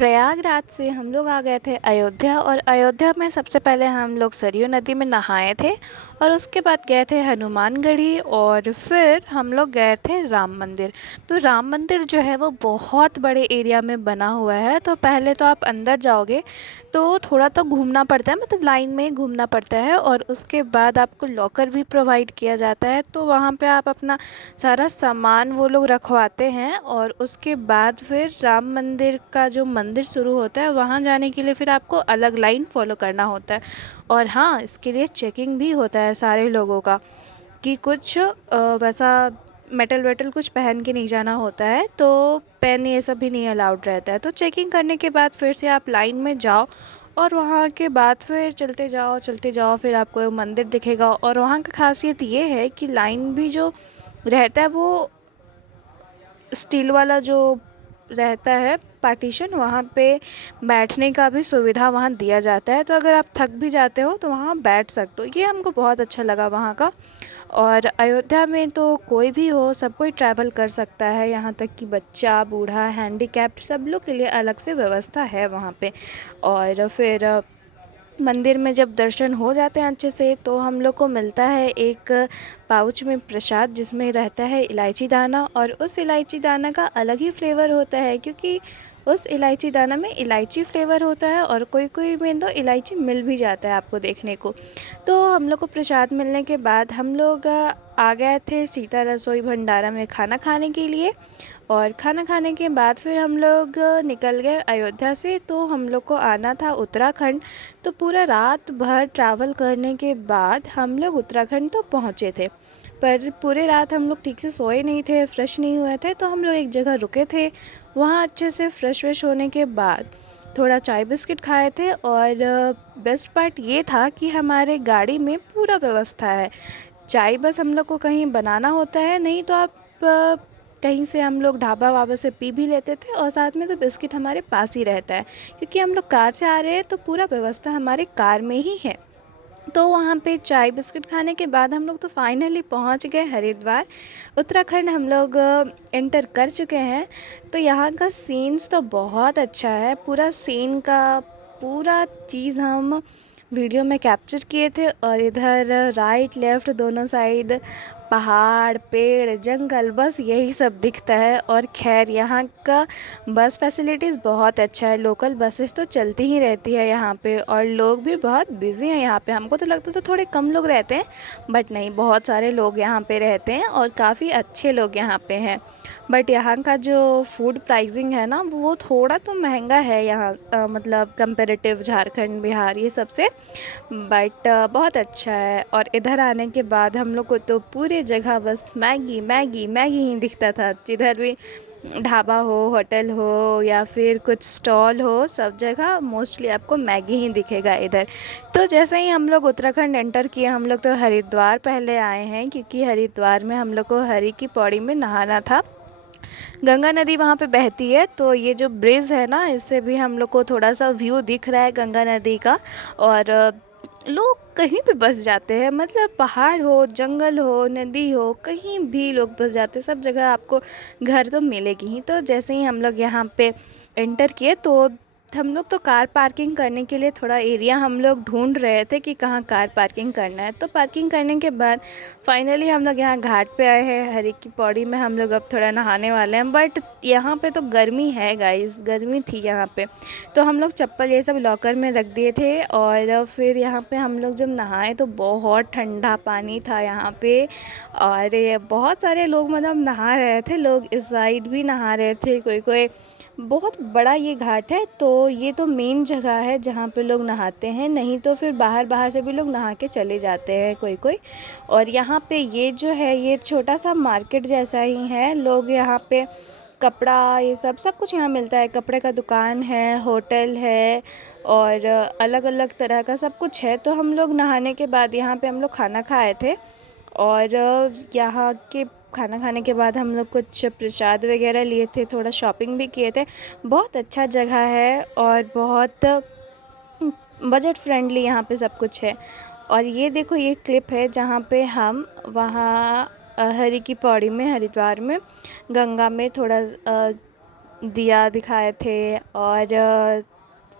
प्रयागराज से हम लोग आ गए थे अयोध्या और अयोध्या में सबसे पहले हम लोग सरयू नदी में नहाए थे और उसके बाद गए थे हनुमानगढ़ी और फिर हम लोग गए थे राम मंदिर। तो राम मंदिर जो है वो बहुत बड़े एरिया में बना हुआ है। तो पहले तो आप अंदर जाओगे तो थोड़ा तो घूमना पड़ता है, मतलब लाइन में ही घूमना पड़ता है, और उसके बाद आपको लॉकर भी प्रोवाइड किया जाता है। तो वहाँ पे आप अपना सारा सामान वो लोग रखवाते हैं और उसके बाद फिर राम मंदिर का जो मंदिर शुरू होता है वहाँ जाने के लिए फिर आपको अलग लाइन फॉलो करना होता है। और हाँ, इसके लिए चेकिंग भी होता है सारे लोगों का कि कुछ वैसा मेटल वेटल कुछ पहन के नहीं जाना होता है, तो पेन ये सब भी नहीं अलाउड रहता है। तो चेकिंग करने के बाद फिर से आप लाइन में जाओ और वहाँ के बाद फिर चलते जाओ फिर आपको मंदिर दिखेगा। और वहाँ की खासियत ये है कि लाइन भी जो रहता है वो स्टील वाला जो रहता है पार्टीशन, वहाँ पे बैठने का भी सुविधा वहाँ दिया जाता है। तो अगर आप थक भी जाते हो तो वहाँ बैठ सकते हो। ये हमको बहुत अच्छा लगा वहाँ का। और अयोध्या में तो कोई भी हो, सब कोई ट्रैवल कर सकता है, यहाँ तक कि बच्चा बूढ़ा हैंडीकैप्ड सब लोग के लिए अलग से व्यवस्था है वहाँ पे। और फिर मंदिर में जब दर्शन हो जाते हैं अच्छे से तो हम लोग को मिलता है एक पाउच में प्रसाद जिसमें रहता है इलायची दाना। और उस इलायची दाना का अलग ही फ्लेवर होता है, क्योंकि उस इलायची दाना में इलायची फ्लेवर होता है और कोई कोई में तो इलायची मिल भी जाता है आपको देखने को। तो हम लोग को प्रसाद मिलने के बाद हम लोग आ गए थे सीता रसोई भंडारा में खाना खाने के लिए। और खाना खाने के बाद फिर हम लोग निकल गए अयोध्या से। तो हम लोग को आना था उत्तराखंड। तो पूरा रात भर ट्रैवल करने के बाद हम लोग उत्तराखंड तो पहुँचे थे, पर पूरे रात हम लोग ठीक से सोए नहीं थे, फ्रेश नहीं हुए थे। तो हम लोग एक जगह रुके थे, वहाँ अच्छे से फ्रेश व्रेश होने के बाद थोड़ा चाय बिस्किट खाए थे। और बेस्ट पार्ट ये था कि हमारे गाड़ी में पूरा व्यवस्था है। चाय बस हम लोग को कहीं बनाना होता है, नहीं तो आप कहीं से हम लोग ढाबा वाबा से पी भी लेते थे। और साथ में तो बिस्किट हमारे पास ही रहता है, क्योंकि हम लोग कार से आ रहे हैं तो पूरा व्यवस्था हमारे कार में ही है। तो वहाँ पे चाय बिस्किट खाने के बाद हम लोग तो फाइनली पहुँच गए हरिद्वार। उत्तराखंड हम लोग एंटर कर चुके हैं। तो यहाँ का सीन्स तो बहुत अच्छा है, पूरा सीन का पूरा चीज़ हम वीडियो में कैप्चर किए थे। और इधर राइट लेफ़्ट दोनों साइड पहाड़ पेड़ जंगल बस यही सब दिखता है। और खैर यहाँ का बस फैसिलिटीज़ बहुत अच्छा है, लोकल बसेस तो चलती ही रहती है यहाँ पे। और लोग भी बहुत बिजी हैं यहाँ पे। हमको तो लगता था थोड़े कम लोग रहते हैं, बट नहीं, बहुत सारे लोग यहाँ पे रहते हैं और काफ़ी अच्छे लोग यहाँ पे हैं। बट यहाँ का जो फूड प्राइसिंग है ना वो थोड़ा तो महंगा है यहाँ, मतलब कंपेरेटिव झारखंड बिहार ये सब से। बट बहुत अच्छा है। और इधर आने के बाद हम लोग को तो पूरे जगह बस मैगी मैगी मैगी ही दिखता था। जिधर भी ढाबा हो, होटल हो या फिर कुछ स्टॉल हो, सब जगह मोस्टली आपको मैगी ही दिखेगा इधर। तो जैसे ही हम लोग उत्तराखंड एंटर किए, हम लोग तो हरिद्वार पहले आए हैं, क्योंकि हरिद्वार में हम लोग को हरि की पौड़ी में नहाना था। गंगा नदी वहाँ पे बहती है, तो ये जो ब्रिज है ना इससे भी हम लोग को थोड़ा सा व्यू दिख रहा है गंगा नदी का। और लोग कहीं पे बस जाते हैं, मतलब पहाड़ हो जंगल हो नदी हो कहीं भी लोग बस जाते हैं, सब जगह आपको घर तो मिलेगी ही। तो जैसे ही हम लोग यहाँ पे एंटर किए तो हम लोग तो कार पार्किंग करने के लिए थोड़ा एरिया हम लोग ढूंढ रहे थे कि कहाँ कार पार्किंग करना है। तो पार्किंग करने के बाद फाइनली हम लोग यहाँ घाट पे आए हैं हरि की पौड़ी में। हम लोग अब थोड़ा नहाने वाले हैं, बट यहाँ पे तो गर्मी है गाइस, गर्मी थी यहाँ पे। तो हम लोग चप्पल ये सब लॉकर में रख दिए थे। और फिर यहाँ पे हम लोग जब नहाए तो बहुत ठंडा पानी था यहाँ पे। और ये बहुत सारे लोग मतलब नहा रहे थे, लोग इस साइड भी नहा रहे थे, कोई कोई। बहुत बड़ा ये घाट है, तो ये तो मेन जगह है जहाँ पे लोग नहाते हैं, नहीं तो फिर बाहर बाहर से भी लोग नहा के चले जाते हैं कोई कोई। और यहाँ पे ये जो है ये छोटा सा मार्केट जैसा ही है। लोग यहाँ पे कपड़ा ये सब सब कुछ यहाँ मिलता है, कपड़े का दुकान है, होटल है और अलग अलग तरह का सब कुछ है। तो हम लोग नहाने के बाद यहाँ पे हम लोग खाना खाए थे। और यहाँ के खाना खाने के बाद हम लोग कुछ प्रसाद वगैरह लिए थे, थोड़ा शॉपिंग भी किए थे। बहुत अच्छा जगह है और बहुत बजट फ्रेंडली यहाँ पे सब कुछ है। और ये देखो ये क्लिप है जहाँ पे हम वहाँ हरि की पौड़ी में हरिद्वार में गंगा में थोड़ा दिया दिखाए थे और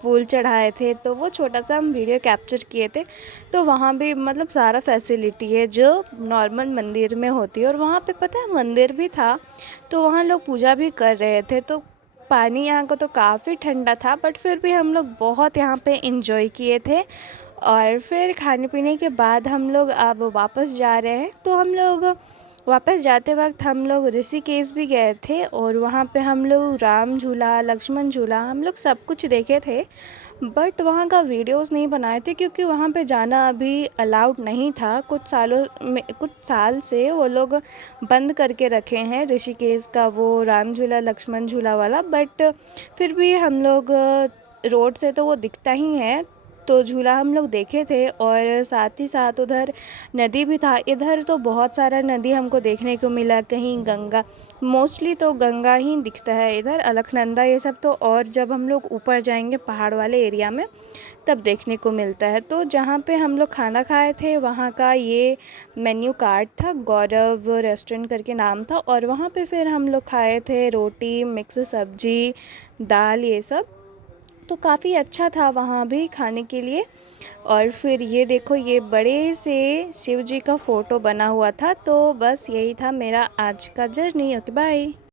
फूल चढ़ाए थे, तो वो छोटा सा हम वीडियो कैप्चर किए थे। तो वहाँ भी मतलब सारा फैसिलिटी है जो नॉर्मल मंदिर में होती है, और वहाँ पे पता है मंदिर भी था, तो वहाँ लोग पूजा भी कर रहे थे। तो पानी यहाँ का तो काफ़ी ठंडा था, बट फिर भी हम लोग बहुत यहाँ पे इंजॉय किए थे। और फिर खाने पीने के बाद हम लोग अब वापस जा रहे हैं। तो हम लोग वापस जाते वक्त हम लोग ऋषिकेश भी गए थे, और वहाँ पे हम लोग राम झूला, लक्ष्मण झूला, हम लोग सब कुछ देखे थे। बट वहाँ का वीडियोस नहीं बनाए थे, क्योंकि वहाँ पे जाना अभी अलाउड नहीं था। कुछ साल से वो लोग बंद करके रखे हैं ऋषिकेश का वो राम झूला, लक्ष्मण झूला वाला। बट फिर भी हम लोग रोड से तो वो दिखता ही है, तो झूला हम लोग देखे थे। और साथ ही साथ उधर नदी भी था। इधर तो बहुत सारा नदी हमको देखने को मिला, कहीं गंगा, मोस्टली तो गंगा ही दिखता है इधर, अलकनंदा ये सब तो, और जब हम लोग ऊपर जाएंगे पहाड़ वाले एरिया में तब देखने को मिलता है। तो जहाँ पे हम लोग खाना खाए थे वहाँ का ये मेन्यू कार्ड था, गौरव रेस्टोरेंट करके नाम था, और वहाँ पे फिर हम लोग खाए थे रोटी, मिक्स सब्जी, दाल, ये सब। तो काफ़ी अच्छा था वहाँ भी खाने के लिए। और फिर ये देखो, ये बड़े से शिव जी का फ़ोटो बना हुआ था। तो बस यही था मेरा आज का जर्नी। Okay, bye.